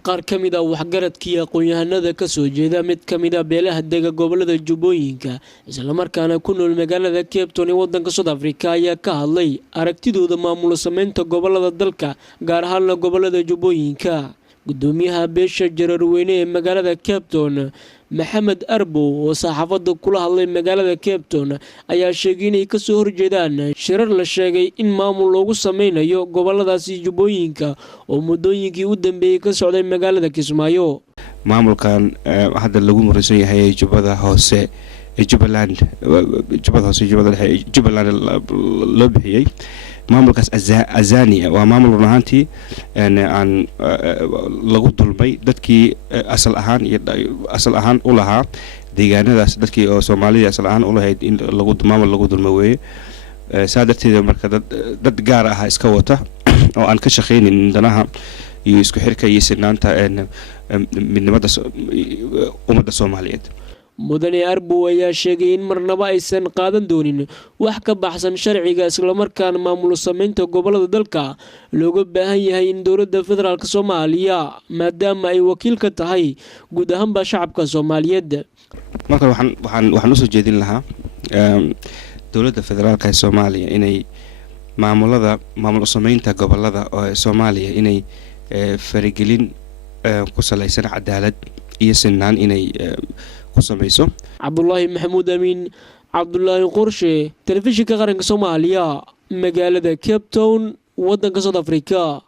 qaar ka mid ah waxgaradkii aqoon-yahanada ka soo jeeda mid ka mid ah beelaha dega gobolada Jubbooyinka isla markaana ku nool magaalada Cape Town ee wadanka South Africa ayaa ka hadlay aragtidooda maamul sameynta gobolada dalka gaar ahaan gobolada Jubbooyinka. gudoomiyaha beesha Jararweyne ee magaalada Cape Town Maxamed Arbo oo saxaafadda kula hadlay magaalada Cape Town ayaa sheegay inay ka soo horjeedaan shirar la sheegay in maamul loogu sameynayo goboladaasi Jubbooyinka oo muddooyinkii u dambeeyay ka socday magaalada Kismaayo. maamulkan hadda lagu muraysan yahay Jubbada Hoose Jubbaland loo bixiyay maamulkaas Azania waa maamul runaantii aan lagu dulmay dadkii asal ahaan u lahaa deegaanadaas dadkii oo Soomaaliya asal ahaan u lahayd in maamul lagu dulmay weeye saadarteeda marka dad gaar ah iska wata oo aan ka shaqeynin danaha iyo isku xirka iyo sinaanta midnimada ummadda Soomaaliyeed. mudane Arbo ayaa sheegay in marnaba aysan qaadan doonin wax ka baxsan sharciga isla markaana maamul sameynta gobolada dalka looga baahan yahay in dowladda federaalka Soomaaliya maadaama ay wakiil ka tahay guud ahaan shacabka Soomaaliyeed. marka waxaan u soo jeedin lahaa dowladda federaalka ee Soomaaliya inay maamul sameynta gobolada Soomaaliya inay farigelin ku saleysan cadaalad iyo sinaan inay kusameyso. Cabdullaahi Maxamuud Amiin Cabdullaahi Qorshe telefishinka qaranka Soomaaliya magaalada Cape Town wadanka South Africa.